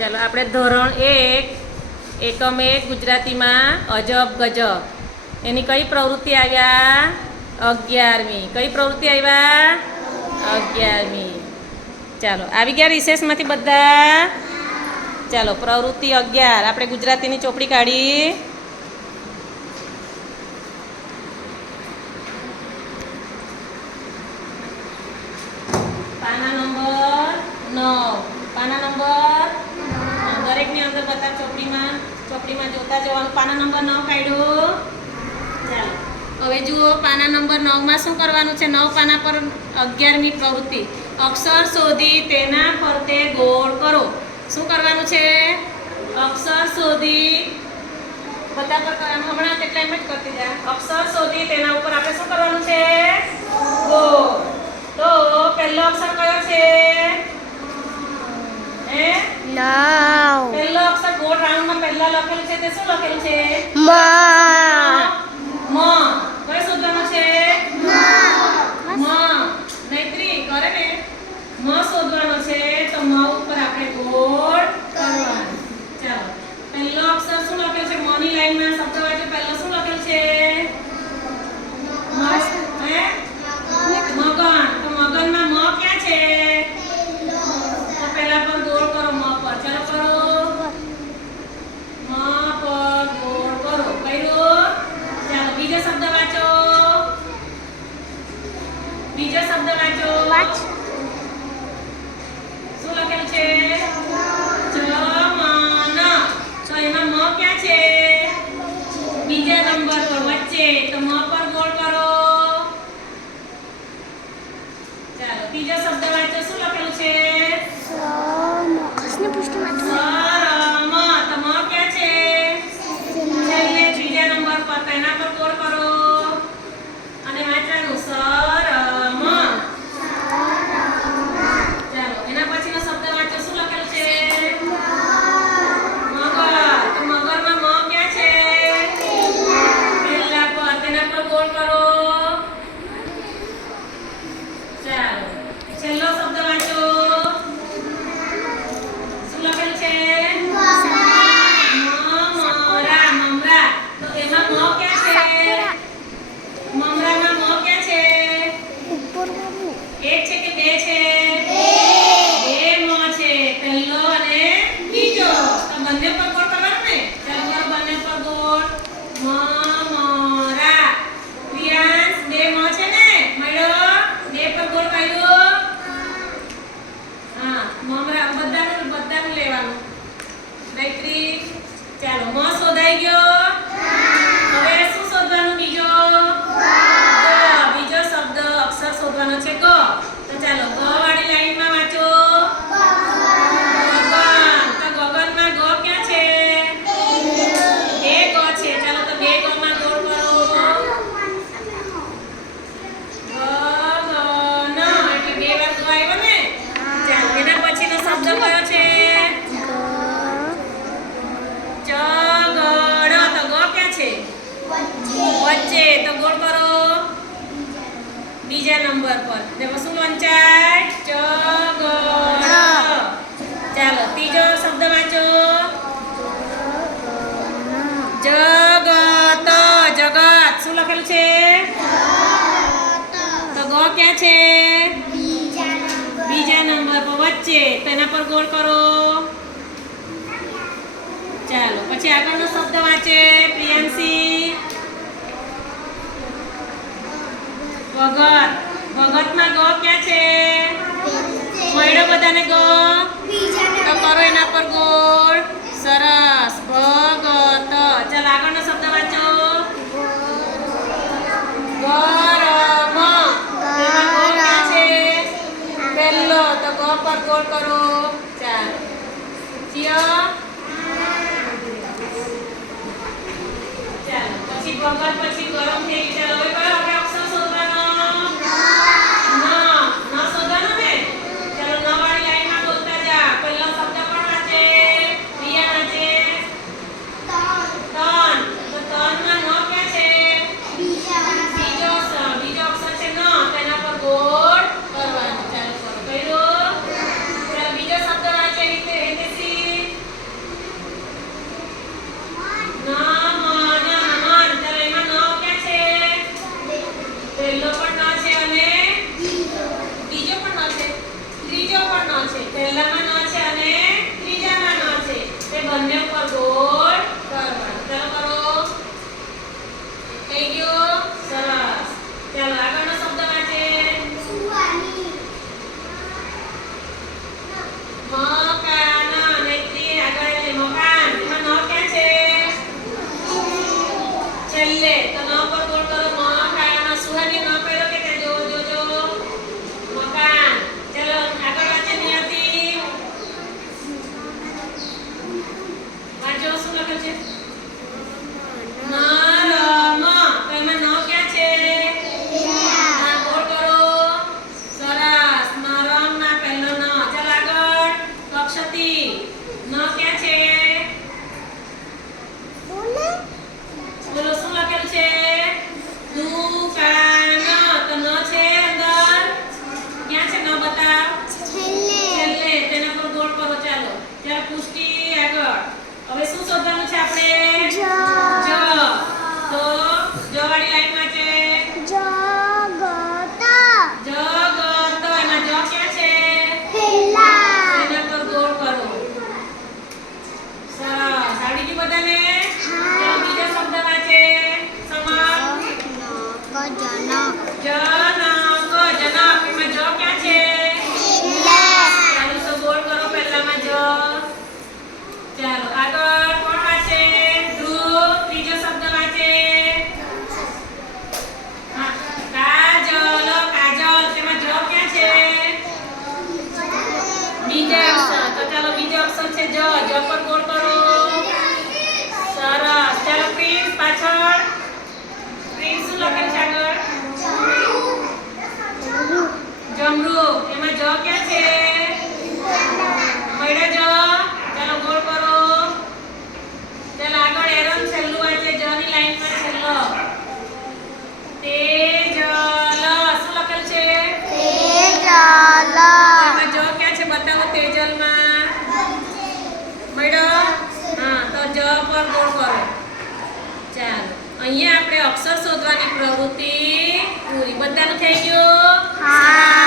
ચાલો, આપણે ધોરણ એક, એકમ એક, ગુજરાતીમાં અજબ ગજબ. એની કઈ પ્રવૃત્તિ આવ્યા? અગિયારમી. કઈ પ્રવૃત્તિ આવ્યા? અગિયારમી. ચાલો, આવી ગયા રિસેસમાંથી બધા? ચાલો, પ્રવૃત્તિ અગિયાર. આપણે ગુજરાતીની ચોપડી કાઢી. પાના નંબર નવ. પાના નંબર દરેકની અંદર બધા ચોપડીમાં ચોપડીમાં જોતા જવાનું પાના નંબર નવ કાઢ્યો ચાલો. હવે જુઓ, પાના નંબર નવમાં શું કરવાનું છે? નવ પાના પર અગિયારમી પ્રવૃત્તિ. અક્ષર શોધી તેના ફરતે ગોળ કરો. શું કરવાનું છે? અક્ષર શોધી બધા પર હમણાં તેટલા એમ જ કરતી જાય અક્ષર શોધી તેના ઉપર આપણે શું કરવાનું છે? ગોળ. તો પહેલો અક્ષર કયો છે? હે Now. પહેલો અક્ષર ગોળ રાઉન્ડમાં પહેલા લખેલું છે તે શું લખેલું છે Ma. મ કયો શોધવાનો છે મ નૈત્રી કરે ને મ શોધવાનો છે તો મ ઉપર આપણે ગોળ કરવાનું ચાલો પહેલો અક્ષર શું લખેલું છે મ ની લાઈનમાં શબ્દ વાંચો પહેલો શું લખેલું છે મ હે મગન તો મગનમાં મ ક્યાં છે તો પહેલા પર ગોળ કરો મ પર ચાલો કરો મ પર ગોળ કરો કર્યું ચાલો બીજો શબ્દ વાંચો બીજો શબ્દ વાંચો Watch. શું લખેલું છે? જમન. તો એમાં મ ક્યાં છે? બીજા નંબર પર વચ્ચે. તો મ પર ગોળ કરો. ચાલો બીજો શબ્દ વાંચો શું લખેલું છે So, kasnya push to mata. સરમ તો મ ક્યાં છે છેલ્લે ત્રીજા નંબર પર તો એના પર ગોળ કરો અને વાંચવાનું સરમ ચાલો એના પછીનો શબ્દ વાંચો શું લખેલું છે મગર તો મગરમાં મ ક્યાં છે પહેલા પર તેના પર ગોળ કરો ચાલો છેલ્લો શબ્દ વાંચો શું લખેલું છે મમરા મમરા તો એમાં મ ક્યાં છે મમરામાં મ ક્યાં છે Upur kamu. એક છે કે બે છે બે મ છે પહેલો અને બીજો તો બંને પર ગોળ કરવાનું ને ચાલો કરો બંને પર ગોળ મમરા પ્રિયાંશ બે મ છે ને મળ્યો બે પર ગોળ કર્યો હા મમરા બધાનું બધાનું લેવાનું ગાયત્રી ચાલો મ શોધાઈ ગયો હવે શું શોધવાનું બીજો ગ. બીજો શબ્દ અક્ષર શોધવાનો છે ગ તો ચાલો ગ વાળી લાઈનમાં વાંચો ગગન તો ગગનમાં ગ ક્યાં છે બે ગ છે ચાલો તો બે ગમાં ગોળ કરો ગગન એટલે બે વાર ગ આવ્યો ને ચાલો એના પછીનો શબ્દ કયો છે ચગડ તો ગ ક્યાં છે વચ્ચે ગોળ કરો. બીજા નંબર પર. તેમાં શું વંચાય? ચગડ ચાલો, ત્રીજો શબ્દ વાંચો. જગત જગત. શું લખેલું છે? તો ગ ક્યાં છે? બીજા નંબર પર, વચ્ચે. તો એના પર ગોળ કરો. ચાલો, પછી આગળનો શબ્દ વાંચે. પ્રિયાંશી. વગત વગતમાં ગ ક્યાં છે? મળ્યો બધાને ગ. તો કરો એના પર ગોળ. સરસ. ભગત. ચાલ આગળનો શબ્દ વાંચો. ગરમ. એમાં છે? પહેલો. તો ગ પર ગોળ કરો. ચાલ. ચિય. ચાલ. પછી ભગત, પછી ગરમ થઈ ચાલો હવે શું શોધવાનું છે આપણે જ તો જ વાળી લાઈનમાં છે જગત જગત એમાં જ ક્યાં છે હેલા એના પર ગોળ કરો સરસ આવડી ગયું બધાને બીજો શબ્દ વાંચે સમાપ્ત જનક જનક અક્ષર છે જ જ પર ગોળ કરો. સરસ ચાલો પ્રિન્સ પાછળ. પ્રિન્સ શું એમાં જ ક્યાં છે મળ્યા જ ચાલો ગોળ કરો ચાલો આગળ એરમ છેલ્લું વાંચે જ ની લાઈનમાં છેલ્લો તેજલ શું લખેલ છે એમાં જ ક્યાં છે બતાવો તેજલમાં મળ્યો હા તો જ પર ગોળ કરો ચાલો અહીંયા આપણે અક્ષર શોધવાની પ્રવૃત્તિ પૂરી. બધાનું થઈ ગયું. હા.